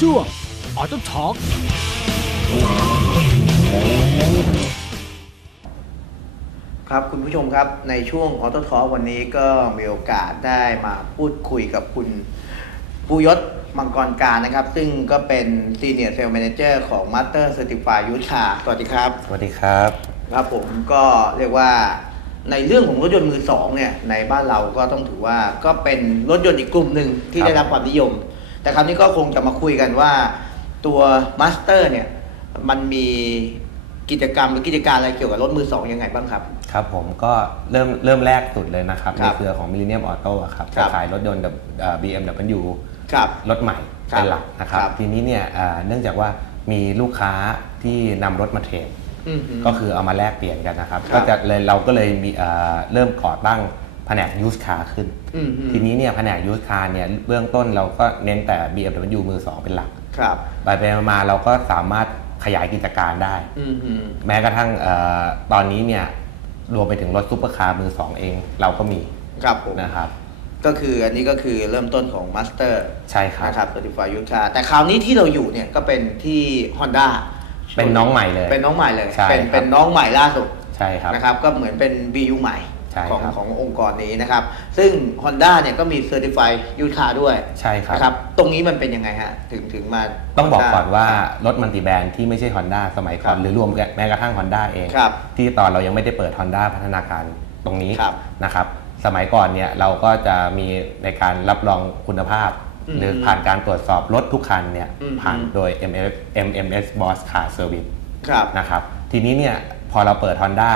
ช่วงออโต้ทอล์กครับคุณผู้ชมครับในช่วงออโต้ทอวันนี้ก็มีโอกาสได้มาพูดคุยกับคุณภูยศมังกรการนะครับ ซึ่งก็เป็นซีเนียร์เซล l ์ a ม a เจอร์ของ Master Certified ยุทธาสวัสดีครับ สวัสดีครับ ครับผมก็เรียกว่าในเรื่องของรถยนต์มือสองเนี่ยในบ้านเราก็ต้องถือว่าก็เป็นรถยนต์อีกกลุ่มหนึ่งที่ครับได้รับความนิยม แต่คราวนี้ก็คงจะมาคุยกันว่าตัวมาสเตอร์เนี่ยมันมีกิจกรรมหรือกิจการอะไรเกี่ยวกับรถมือสองยังไงบ้างครับ ครับผมก็เริ่มเริ่มแรกสุดเลยนะครับคในรับเครือของ Millennium Auto อะครับครัจะบขายรถยนต์เอ่อ BMW ครับรถใหม่ครับเป็นหลักนะครับครับทีนี้เนี่ยเอ่อเนื่องจากว่ามีลูกค้าที่นำรถมาเทรดอืมๆก็คือเอามาแลกเปลี่ยนกันนะครับครับก็จะเลยเราก็เลยมีเอ่อเริ่มก่อตั้ง แผนกยูสคาขึ้นอืมๆทีนี้เนี่ยแผนกยูสคาเนี่ยเบื้องต้นเราก็เน้นแต่ BMW มือสองเป็นหลัก ครับไปไปมาๆเราก็สามารถขยายกิจการได้อืมอืมแม้กระทั่งเออตอนนี้เนี่ยรวมไปถึงรถซุปเปอร์คาร์มือสองเองเราก็มีครับผมนะครับก็คืออันนี้ก็คือเริ่มต้นของมาสเตอร์ใช่ครับนะครับ Certified ยุทธาแต่คราวนี้ที่เราอยู่เนี่ยก็เป็นที่ Honda เป็นน้องใหม่เลย เป็นน้องใหม่เลยใช่เป็นครับเป็นน้องใหม่ล่าสุดใช่ครับนะครับ ก็เหมือนเป็น BU ใหม่ ใช่ของครับ ขององค์กรนี้นะครับ ซึ่ง Honda เนี่ยก็มี Certified ยุทธาด้วยใช่ครับ นะครับ ตรงนี้มันเป็นยังไงฮะ ถึงถึงมา ต้องบอก Honda ก่อนว่ารถมัลติแบรนด์ที่ไม่ใช่ Honda สมัยก่อน ครับหรือรวมแม้กระทั่ง Honda เอง ครับที่ตอนเรายังไม่ได้เปิด Honda พัฒนาการตรงนี้ครับนะครับสมัยก่อนเนี่ยเราก็จะมีในการรับรองคุณภาพ อืมหรือผ่านการตรวจสอบรถทุกคันเนี่ยอืม ผ่านโดย MMS MMS Boss Car Service ครับ นะครับทีนี้เนี่ยพอเราเปิด Honda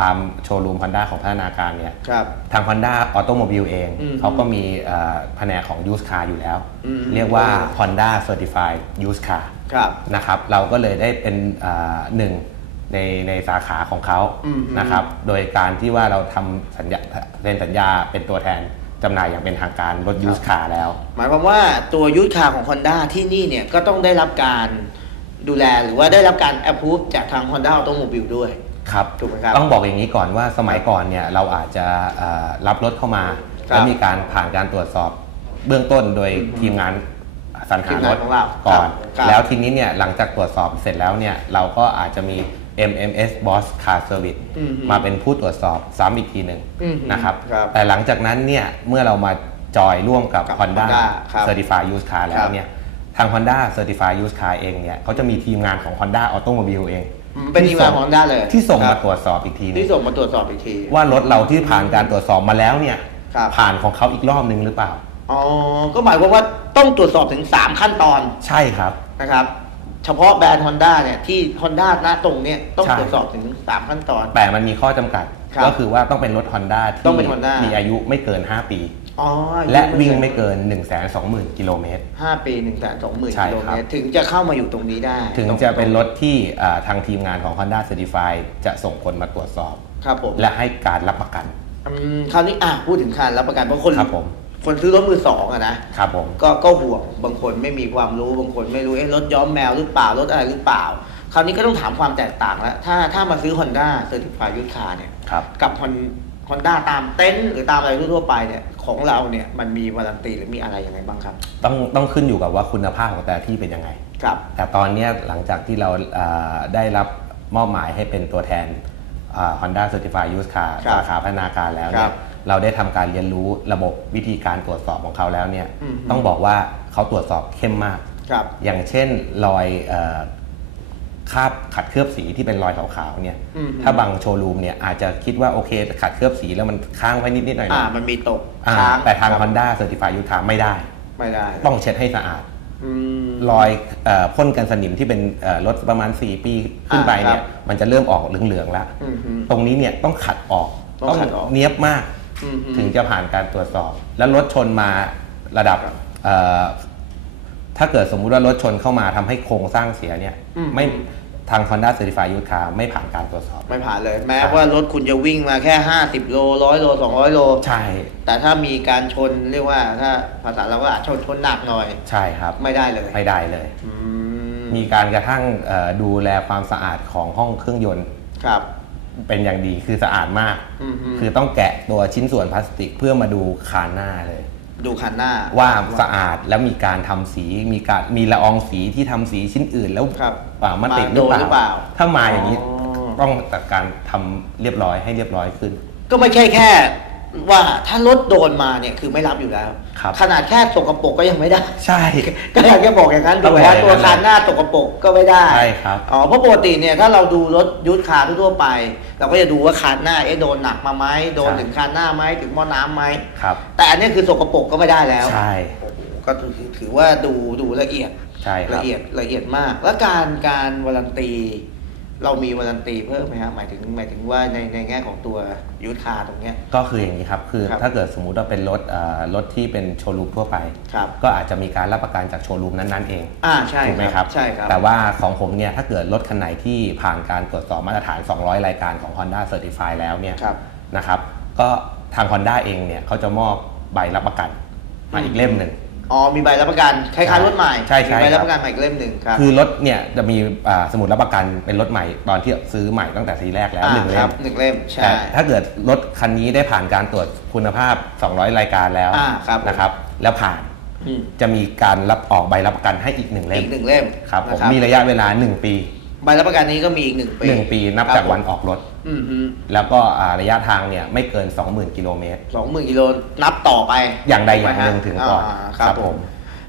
ตามโชว์รูม Honda ของพัฒนาการเนี่ยครับ ทาง Honda Automobile เอง อืมเขาก็มีเอ่อแผนกของ Used Car อยู่แล้ว อืม เรียกว่า Honda Certified Used Car ครับ นะครับเราก็เลยได้เป็นเอ่อหนึ่งในในสาขาของเขาอืมนะครับโดยการที่ว่าเราทำสัญญาเซ็นสัญญาเป็นตัวแทนจำหน่ายอย่างเป็นทางการรถ Used Car แล้ว หมายความว่าตัวยุทธคาของ Honda ที่นี่เนี่ยก็ต้องได้รับการดูแลหรือว่าได้รับการ approve จากทาง Honda Automobile ด้วย ครับถูกไหมครับต้องบอกอย่างนี้ก่อนว่าสมัยก่อนเนี่ยเราอาจจะเอ่อรับรถเข้ามาครับแล้วมีการผ่านการตรวจสอบเบื้องต้นโดยอืมทีมงานสรรหาทีมรงานถของเราก่อนครับแล้วทีนี้เนี่ยหลังจากตรวจสอบเสร็จแล้วเนี่ยเราก็อาจจะมี MMS Boss Car Service อืมมาเป็นผู้ตรวจสอบซ้ำอีกทีหนึ่งอืมนะครับครับแต่หลังจากนั้นเนี่ยเมื่อเรามาจอยร่วมกับกับ Honda Honda ครับ Certified Used Car แล้ครัวบเนี่ยทาง Honda Certified Used Car เองเนี่ยเขาจะมีทีมงานของ Honda Automobile เองอืม เป็นทีมงานของ Honda เลยที่ส่งครัมาบตรวจสอบอีกทีหนึที่งส่งมาตรวจสอบอีกที ว่ารถเราที่ผ่านการตรวจสอบมาแล้วเนี่ยครับผ่านของเขาอีกรอบนึงหรือเปล่าอ๋อก็หมายความว่าต้องตรวจสอบถึง 3 ขั้นตอนใช่ครับนะครับ เฉพาะแบรนด์ Honda เนี่ยที่ Honda ณตรงเนี่ยต้องใช่ตรวจสอบถึง 3 ขั้นตอน แต่มันมีข้อจำกัดครับก็คือว่าต้องเป็นรถ Honda ที่ต้องเป็น Honda มีอายุไม่เกิน 5 ปี อ๋อและวิ่งไม่เกิน 1 2 0 0 0 0 กิโลเมตรห้าปี1นึ่งแสนสองหมื่นใช่กิโลครัเมบตร ถึงจะเข้ามาอยู่ตรงนี้ได้ ถึงจะเป็นรถที่อ่าทางทีมงานของ Honda Certified จะส่งคนมาตรวจสอบ ครับผม และให้การรับประกันอืมคราวนี้อะพูดถึงการรับประกันเพราะคนครับผมคนซื้อรถมือสองอะนะครับผมก็ก็ห่วงบางคนไม่มีความรู้บางคนไม่รู้เอ๊ะรถย้อมแมวหรือเปล่ารถอะไรหรือเปล่า คราวนี้ก็ต้องถามความแตกต่างแล้วถ้าถ้ามาซื้อ Honda Certified ยุทธคาเนี่ยครับกับฮ อนฮอนด้าตามเต็นท์หรือตามอะไรทั่วๆไปเนี่ยของเราเนี่ยมันมีวารันตีหรือมีอะไรยังไงบ้างครับ ต้องต้องขึ้นอยู่กับว่าคุณภาพของแต่ละที่เป็นยังไงครับ แต่ตอนเนี้ยหลังจากที่เราอ่าได้รับมอบหมายให้เป็นตัวแทนอ่า Honda Certified Used Car ครับสาขาพัฒนาการแล้วคเนี่รัยบเราได้ทำการเรียนรู้ระบบวิธีการตรวจสอบของเขาแล้วเนี่ยอืมต้องบอกว่าเขาตรวจสอบเข้มมากครับอย่างเช่นรอยเอ่อ คราบขัดเคลือบสีที่เป็นรอยขาวๆเนี่ยอืมถ้าบางโชว์รูมเนี่ยอาจจะคิดว่าโอเคขัดเคลือบสีแล้วมันค้างไว้นิดๆหน่อยๆอ่ามันมีตกอ่าค้างแต่ทางครับ Honda Certified Used Car ไม่ได้ ไม่ได้ ต้องเช็ดให้สะอาดอืมรอยเอ่อพ่นกันสนิมที่เป็นเอ่อรถประมาณ 4 ปีขึ้นไปเนี่อ่าคยรับมันจะเริ่มออกเหลืองๆแล้วอืมฮึตรงนี้เนี่ยต้องขัดออก ต้องขัดออกเนี้ยบมากอืมฮึถึงจะผ่านการตรวจสอบ แล้วรถชนมาระดับครับเอ่อถ้าเกิดสมมุติว่ารถชนเข้ามาทำให้โครงสร้างเสียเนี่ยอืมไม่ ทาง Honda Certified Used Car ไม่ผ่านการตรวจสอบ ไม่ผ่านเลย แม้ใช่ว่ารถคุณจะวิ่งมาแค่ 50 โลร้อยโล 200 โล ใช่ แต่ถ้ามีการชนเรียกว่าถ้าภาษาเราก็อาจชนชนหนักหน่อย ใช่ครับ ไม่ได้เลย ไม่ได้เลยอืมมีการกระทั่งเอ่อดูแลความสะอาดของห้องเครื่องยนต์ ครับ เป็นอย่างดีคือสะอาดมากอืมฮึคือต้องแกะตัวชิ้นส่วนพลาสติกเพื่อมาดูคานหน้าเลย ดูคันหน้าว่าสะอาดแล้วมีการทำสีมีการมีละอองสีที่ทำสีชิ้นอื่นแล้วครับอ่ามาติดมาหรือเปโดนหรือเปล่าล่า ถ้ามาอย่างนี้อ๋อต้องจัดการทำเรียบร้อยให้เรียบร้อยขึ้น ก็ไม่ใช่แค่ ว่าถ้ารถโดนมาเนี่ยคือไม่รับอยู่แล้ว ครับขนาดแค่ตกกระปรกก็ยังไม่ได้ ใช่ ก็อยากจะบอกอย่างนั้นต้ถูอกงไหมบอกอย่างนั้นตัวคันหน้าตกกระปรกก็ไม่ได้ใช่ครับอ๋อเพราะปกติเนี่ยถ้าเราดูรถยุทธคาร์ทั่วๆไป เราก็จะดูว่าคันหน้าเอ๊ะโดนหนักมาไหมโดนใช่ ถึงคันหน้าไหมถึงหม้อน้ำไหมครับ แต่อันนี้คือสกปรกก็ไม่ได้แล้ว ใช่โอ้โหก็ถือถือว่าดูดูละเอียดใช่ครัละบ เอียดละเอียดมาก แล้วการการวารันตี เรามีวารันตีเพิ่มไหมฮะหมายถึงหมายถึงว่าในในแง่ของตัวยุทธคาร์ตรงเนี้ย ก็คืออย่างนี้ครับ คือครับถ้าเกิดสมมุติว่าเป็นรถเอ่อรถที่เป็นโชว์รูมทั่วไป ครับ ก็อาจจะมีการรับประกันจากโชว์รูมนั้นๆเอง อ่าใช่ถูกไหมครับ ใช่ครับ แต่ว่าของผมเนี่ย ถ้าเกิดรถคันไหนที่ผ่านการตรวจสอบมาตรฐาน 200 รายการของ Honda Certify แล้วเนี่ยครับนะครับ ก็ทาง Honda เองเนี่ยเขาจะมอบใบรับประกันมาอีกเล่มหนึ่ง อ๋อมีใบรับประกันคล้ายๆรถใหม่ใช่ใช่มีใบครัรับบประกันใหม่อีกเล่มหนึ่งครับ คือรถเนี่ยจะมีอ่าสมุดรับประกันเป็นรถใหม่ตอนที่ซื้อใหม่ตั้งแต่ทีแรกแล้วหนึ่งอ่าเล่ครัมบหนึ่งเล่มใช่แต่ถ้าเกิดรถคันนี้ได้ผ่านการตรวจคุณภาพ 200 รายการแล้วอ่าครับนะครับ แล้วผ่านอืมจะมีการรับออกใบรับประกันให้อีกหนึ่งเล่อีมกหนึ่งเล่มครับผมนะมีระยะเวลา 1 ปี ใบรับประกันนี้ก็มีอีกหนึ่งปี1ปีนับจากวันออกรถอืมฮึ แล้วก็อ่าระยะทางเนี่ยไม่เกิน 20,000กิโลเมตรสองหมื่นกิโลนับต่อไปอย่างใดอย่างหนึ่งถูถึกงไหมฮะก่อนาครับผมผม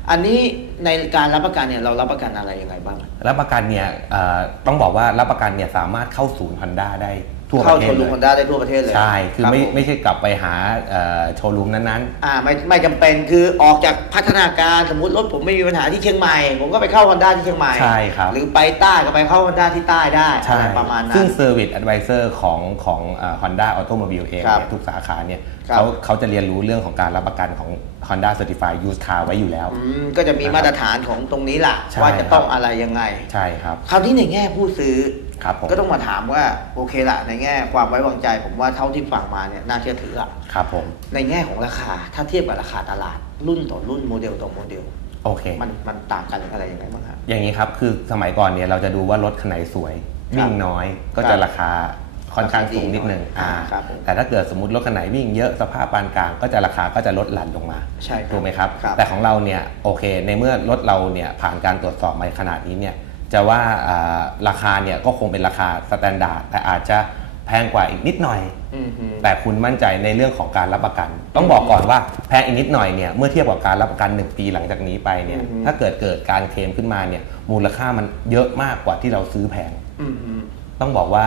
อันนี้ในการรับประกันเนี่ยเรารับประกันอะไรยังไงบ้าง รับประกันเนี่ยเอ่อต้องบอกว่ารับประกันเนี่ยสามารถเข้าศูนย์ Honda ได้ ทั่วปเข้าระเทโชศว์เลรูมยฮอนด้าได้ทั่วประเทศเลยใช่คือไม่รับผมไม่ใช่กลับไปหาเอ่อโชว์รูมนั้น อ่าไม่ไม่จำเป็นคือออกจากพัฒนาการสมมติรถผมไม่มีปัญหาที่เชียงใหม่ ผมก็ไปเข้าฮอนด้าที่เชียงใหม่ใช่ครับ หรือไปใต้ก็ไปเข้าฮอนด้าที่ใต้ได้ๆ ใช่อะไรประมาณนั้ซึ่งน Service Advisor ของของฮอนด้าออโตโมบิลเองครับเนี่ยทุกสาขาเนี่ยครับ เขาเขาจะเรียนรู้เรื่องของการรับประกันของ Honda Certified Used Car ไว้อยู่แล้ว อืมก็จะมีมาตรฐานของตรงนี้ล่ะ ใช่ว่าจะต้องครับ อะไรยังไง ใช่ครับ คราวนี้ในแง่ผู้ซื้อ ครับผมก็ต้องมาถามว่าโอเคละในแง่ความไว้วางใจ ผมว่าเท่าที่ฟังมาเนี่ยน่าเชื่อถืออะครับผมในแง่ของราคาถ้าเทียบกับราคาตลาด รุ่นต่อรุ่นโมเดลต่อโมเดลโอเคมันมันต่างกันอะไรยังไงบ้างครับอย่างนี้ครับคือสมัยก่อนเนี่ยเราจะดูว่ารถคันไหนสวยครับวิ่งน้อยก็ครัจะบราคาค่อนข้างสูงนิดนึงอ่าอ่าครับผมแต่ถ้าเกิดสมมติรถคันไหนวิ่งเยอะสภาพปานกลางก็จะราคาก็จะลดหลั่นลงมา ใช่ครับถูกไหมครับครับ แต่ของเราเนี่ยโอเค ในเมื่อรถเราเนี่ยผ่านการตรวจสอบมาขนาดนี้เนี่ย จะว่าอ่าราคาเนี่ยก็คงเป็นราคาสแตนดาร์ดแต่อาจจะแพงกว่าอีกนิดหน่อยอืมฮึแต่คุณมั่นใจในเรื่องของการรับประกัน ต้องบอกก่อนว่าแพงอีกนิดหน่อยเนี่ยเมื่อเทียบกับการรับประกัน 1 ปีหลังจากนี้ไปเนี่ยอือฮึถ้าเกิดเกิดการเคลมขึ้นมาเนี่ยมูลค่ามันเยอะมากกว่าที่เราซื้อแพงอืมฮึต้องบอกว่า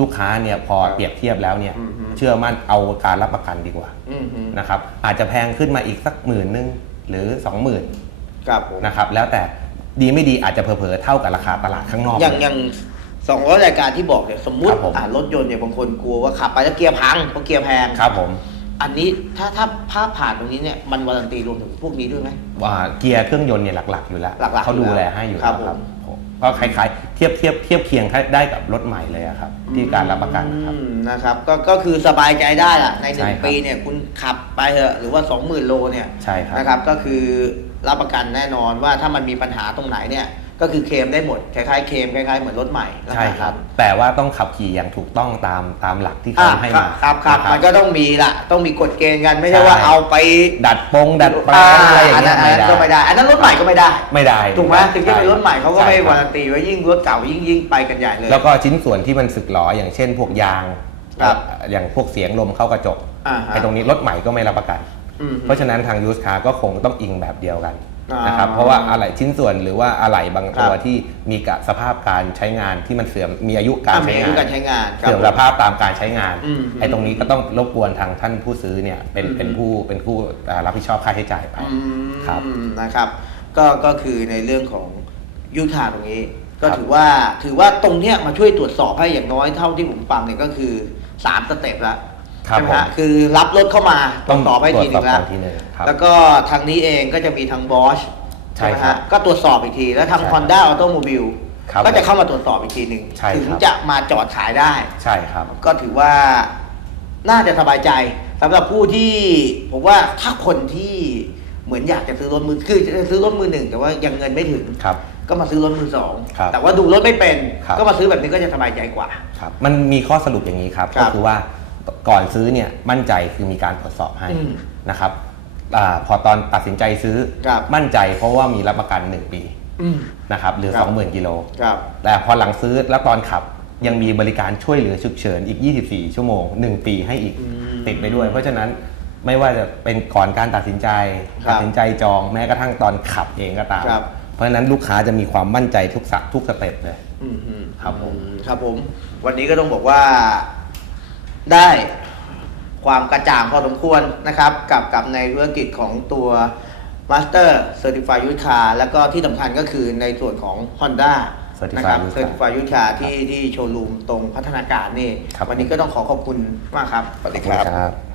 ลูกค้าเนี่ยพอเปรียบเทียบแล้วเนี่ยอือฮึเชื่อมั่นเอาการรับประกันดีกว่าอืมฮึนะครับอาจจะแพงขึ้นมาอีกสักหมื่นนึงหรือ 20,000ครับผมนะครับแล้วแต่ ดีไม่ดีอาจจะเผลอๆเท่ากับราคาตลาดข้างนอก อย่างเลอย่างสองร้อยรายการที่บอกเนี่ยสมมุติครับผม อ่ารถยนต์เนี่ยบางคนกลัวว่าขับไปแล้วเกียร์พังเพราะเกียร์แพงครับผมอันนี้ถ้าถ้าภาพผ่านตรงนี้เนี่ยมันวารันตีรวมถึงพวกนี้ด้วยไหม ว่าเกียร์เครื่องยนต์เนี่ยหลัก ๆ อยู่แล้วหลักๆเขาดูอยู่แลแล้วให้อยู่ครัแล้วบครับผมผมก็คล้ายๆ เทียบเทียบเทียบเคียงได้กับรถใหม่เลยอะครับที่การรับประกันนะครับ อืมนะครับก็ก็คือสบายใจได้ล่ะในหนึ่ใช่งครับ ปีเนี่ยคุณขับไปเถอะหรือว่า 20,000 โลเนี่ยใช่ครับ นะครับก็คือ รับประกันแน่นอนว่าถ้ามันมีปัญหาตรงไหนเนี่ยก็คือเคลมได้หมดคล้ายๆเคลมคล้ายๆเหมือนรถใหม่ใช่ครับ แต่ว่าต้องขับขี่อย่างถูกต้องตามตามหลักที่อ่าเขาให้ครับมาครับครับนะมันก็ต้องมีละต้องมีกฎเกณฑ์กันไม่ใช่ใช่ว่าเอาไปดัดปงดัดแปลงอะไรอย่างเงี้ยนไม่นั้นได้ก็ไม่ได้ อันนั้นรถใหม่ก็ไม่ได้ไม่ได้ถูกไหมถึงจะเป็นรถใหม่เขาก็ไม่ใช่ครับวารันตีไว้ยิ่งรถเก่ายิ่งยิ่งไปกันใหญ่เลย แล้วก็ชิ้นส่วนที่มันสึกหรออย่างเช่น พวกยางครับอย่างพวกเสียงลมเข้ากระจกอ่าฮะไอ้ตรงนี้รถใหม่ก็ไม่รับประกันอืม เพราะฉะนั้นทางยูสคาก็คงต้องอิงแบบเดียวกันอ่านนะครับเพราะว่าอะไหล่ชิ้นส่วนหรือว่าอะไหล่บางตัวครับที่มีกะสภาพการใช้งานที่มันเสื่อมมีอายุการอะใช้มีอางายุนการใช้งานครับเสื่อมสภาพตามการใช้งานอืมไอ้ตรงนี้ก็ต้องรบกวนทางท่านผู้ซื้อเนี่ยเป็นอืมเป็นผู้เป็นผู้อ่ารับผิดชอบค่าใช้จ่ายไปอืมครับนะครับ ก็ก็คือในเรื่องของยุทธาตรงนี้ ก็ครับถือว่าถือว่าตรงเนี้ยมาช่วยตรวจสอบให้อย่างน้อยเท่าที่ผมฟังเนี่ยก็คือสามสเต็ปแล้ว ครับใช่ไหมผมฮะคือรับรถเข้ามาตรวจสอบให้ทีหนึ่งตรวจสแล้อบวทีหนึ่งครับแล้วก็ทางนี้เองก็จะมีทางบอชใช่ไหมครัฮะบก็ตรวจสอบอีกที แล้วทางใช่ครับ Honda Automobile ครับก็จะเข้ามาตรวจสอบอีกทีหนึ่งใช่ถึงครับจะมาจอดขายได้ ใช่ครับ ก็ถือว่าน่าจะสบายใจสำหรับผู้ที่ผมว่าถ้าคนที่เหมือนอยากจะซื้อรถมือคือจะซื้อรถมือหนึ่งแต่ว่ายังเงินไม่ถึง ครับ ก็มาซื้อรถมือสองครับแต่ว่าดูรถไม่เป็น ครับ ก็มาซื้อแบบนี้ก็จะสบายใจกว่า ครับ มันมีข้อสรุปอย่างนี้ครับ ครัก็บคือว่า ก่อนซื้อเนี่ยมั่นใจคือมีการตรวจสอบให้อืมนะครับอาพอตอนตัดสินใจซื้อครับมั่นใจเพราะว่ามีรับประกัน 1 ปีอืมนะครับหรือครับ20,000กิโลครับแต่พอหลังซื้อแล้วตอนขับยังมีบริการช่วยเหลือฉุกเฉินอีก 24 ชั่วโมง 1 ปีให้อีกอืมติดไปด้วย เพราะฉะนั้นไม่ว่าจะเป็นก่อนการตัดสินใจครับตัดสินใจจองแม้กระทั่งตอนขับเองก็ตามครับเพราะฉะนั้นลูกค้าจะมีความมั่นใจทุกสักทุกสเต็ปเลยอืมอืมครับผมครับผม วันนี้ก็ต้องบอกว่า ได้ความกระจ่างพอสมควรนะครับกับกับในธุรกิจของตัว Master Certified Used Car แล้วก็ที่สำคัญก็คือในส่วนของ Honda Certified นะครับ Used Car Certified Used Car ที่ที่โชว์รูมตรงพัฒนาการนี่ครับวันนี้ก็ต้องขอขอบคุณมากครับ สวัสดีขอบคคุณรับครับ